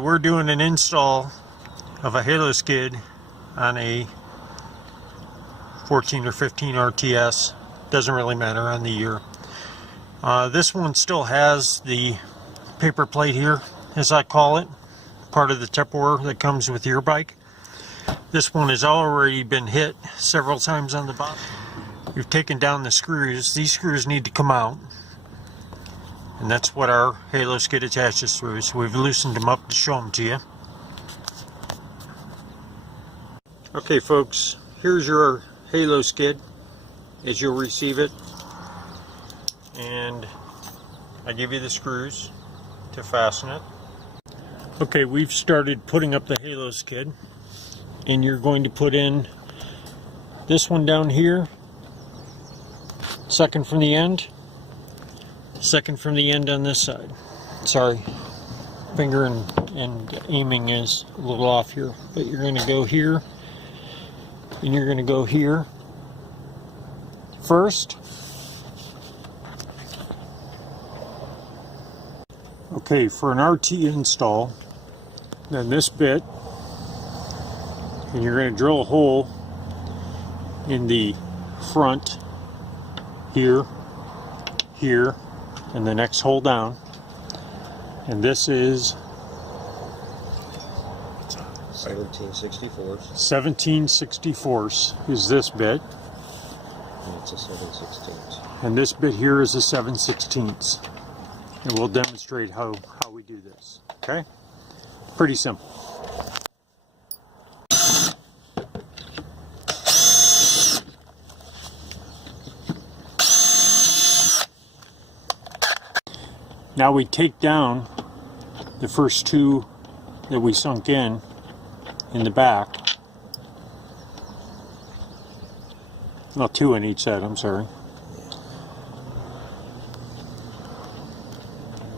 We're doing an install of a halo skid on a 14 or 15 RTS. Doesn't really matter on the year. This one still has the paper plate here, as I call it, part of the Tupperware that comes with your bike. This one has already been hit several times on the bottom. We've taken down the screws. These screws need to come out, and that's what our halo skid attaches through. So we've loosened them up to show them to you. Okay folks, here's your halo skid as you'll receive it, and I give you the screws to fasten it. Okay, we've started putting up the halo skid, and you're going to put in this one down here, second from the end, second from the end on this side. Sorry, finger and aiming is a little off here, but you're going to go here, and you're going to go here first. Okay, for an RT install, then this bit, and you're going to drill a hole in the front here, here, and the next hole down. And this is 17/64. 17/64 is this bit. And it's a 7/16. And this bit here is a 7/16. And we'll demonstrate how we do this. Okay? Pretty simple. Now we take down the first two that we sunk in the back. Well, two on each side, I'm sorry.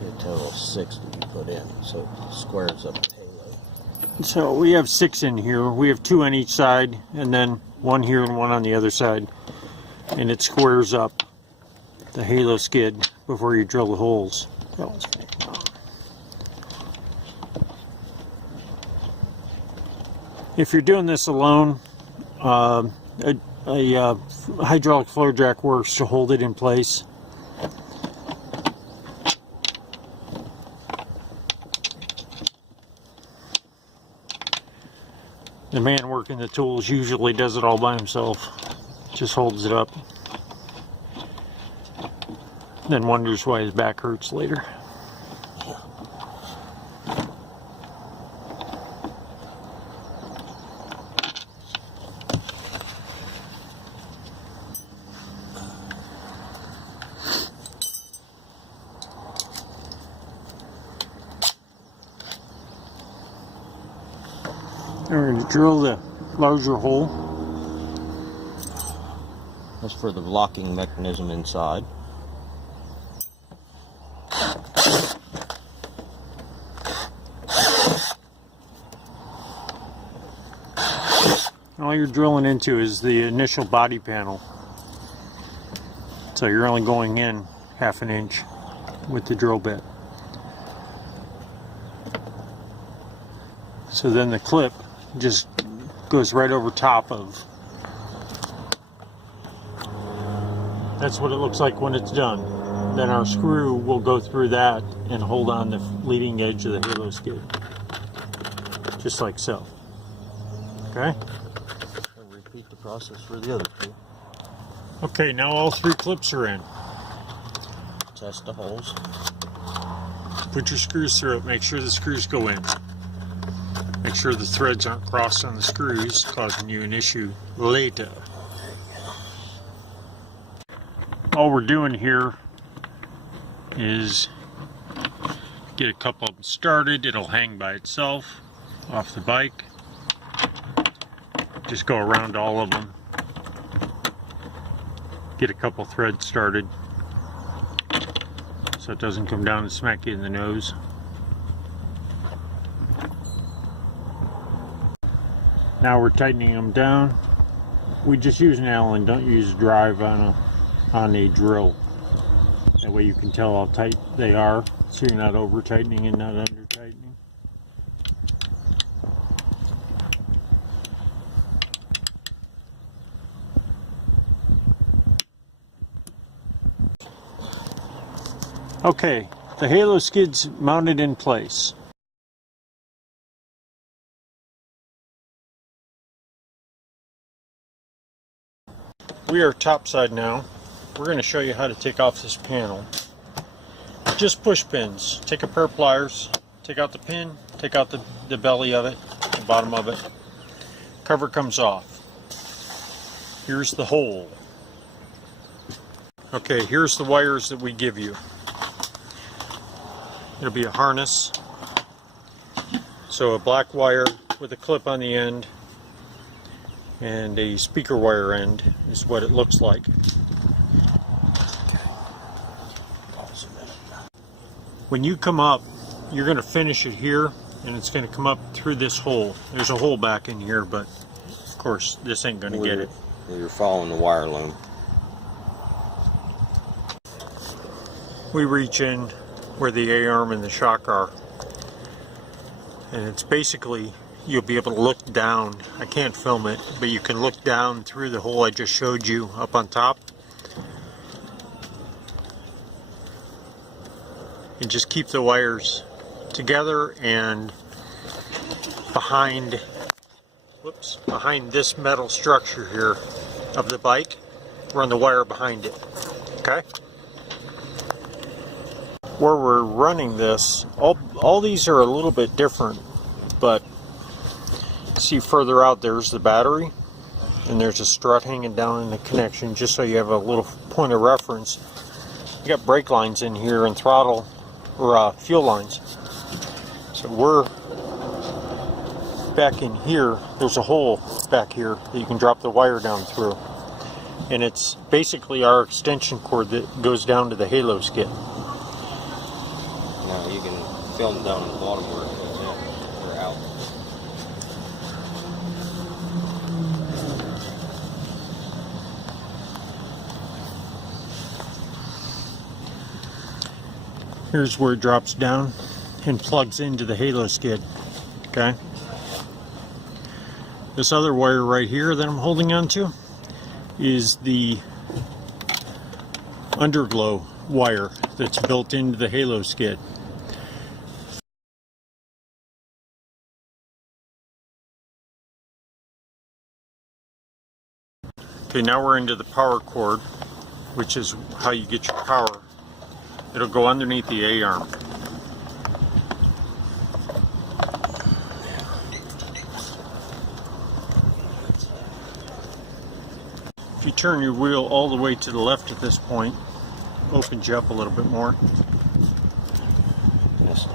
A total of 6 that you put in, so it squares up the halo. So we have 6 in here. We have 2 on each side, and then 1 here and 1 on the other side. And it squares up the halo skid before you drill the holes. That one's big. If you're doing this alone, a hydraulic floor jack works to hold it in place. The man working the tools usually does it all by himself, just holds it up, then wonders why his back hurts later. We're going to drill the larger hole. That's for the locking mechanism inside. All you're drilling into is the initial body panel. So you're only going in 1/2 inch with the drill bit. So then the clip just goes right over top of. That's what it looks like when it's done. Then our screw will go through that and hold on the leading edge of the halo skid. Just like so. Okay? And repeat the process for the other 2. Okay, now all 3 clips are in. Test the holes. Put your screws through it. Make sure the screws go in. Make sure the threads aren't crossed on the screws, causing you an issue later. All we're doing here is get a couple of them started. It'll hang by itself off the bike. Just go around all of them. Get a couple threads started so it doesn't come down and smack you in the nose. Now we're tightening them down. We just use an Allen, don't use drive on a drill. That way you can tell how tight they are, so you're not over tightening and not under tightening. Okay, the halo skid's mounted in place. We are topside now. We're going to show you how to take off this panel. Just push pins. Take a pair of pliers, take out the pin, take out the belly of it, the bottom of it. Cover comes off. Here's the hole. Okay, here's the wires that we give you. It'll be a harness. So a black wire with a clip on the end and a speaker wire end is what it looks like. When you come up, you're going to finish it here, and it's going to come up through this hole. There's a hole back in here, but of course this ain't going to get it. You're following the wire loom. We reach in where the A-arm and the shock are, and it's basically, you'll be able to look down. I can't film it, but you can look down through the hole I just showed you up on top, and just keep the wires together and behind this metal structure here of the bike, run the wire behind it. Okay? Where we're running this, all these are a little bit different, but see further out there's the battery, and there's a strut hanging down in the connection, just so you have a little point of reference. You got brake lines in here and throttle or fuel lines. So we're back in here. There's a hole back here that you can drop the wire down through, and it's basically our extension cord that goes down to the halo skid. Now you can film down at the bottom where it goes in or out. Here's where it drops down and plugs into the halo skid. Okay. This other wire right here that I'm holding onto is the underglow wire that's built into the halo skid. Okay, now we're into the power cord, which is how you get your power. It'll go underneath the A-arm. If you turn your wheel all the way to the left at this point, opens you up a little bit more. Yes.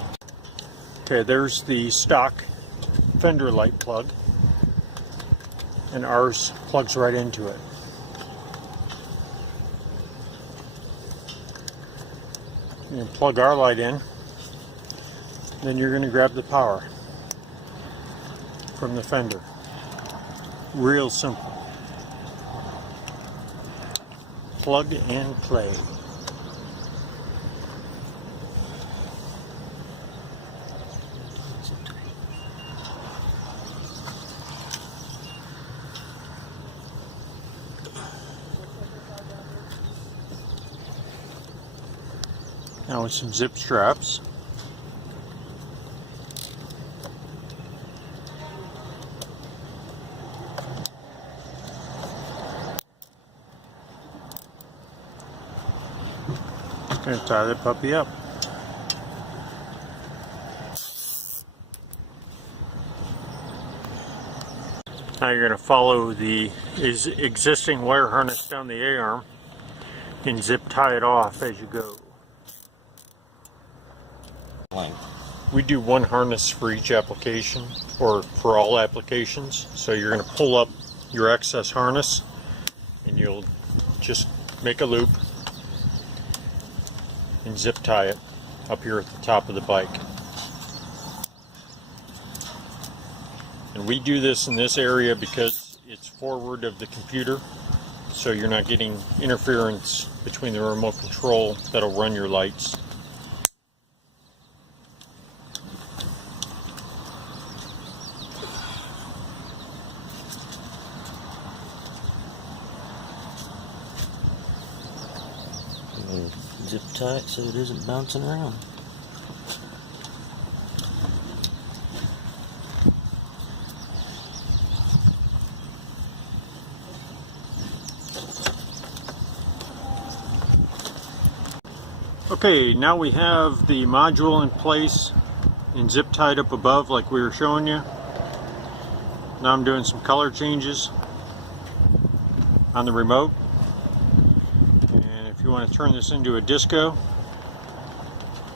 Okay, there's the stock fender light plug, and ours plugs right into it. You can plug our light in, then you're going to grab the power from the fender. Real simple. Plug and play. Now with some zip straps. Gonna tie the puppy up. Now you're gonna follow the existing wire harness down the A-arm and zip tie it off as you go. We do one harness for each application, or for all applications. So you're going to pull up your excess harness and you'll just make a loop and zip tie it up here at the top of the bike. And we do this in this area because it's forward of the computer, so you're not getting interference between the remote control that'll run your lights. Zip tight so it isn't bouncing around. Okay, now we have the module in place and zip tied up above like we were showing you. Now I'm doing some color changes on the remote. And if you want to turn this into a disco,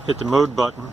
hit the mode button.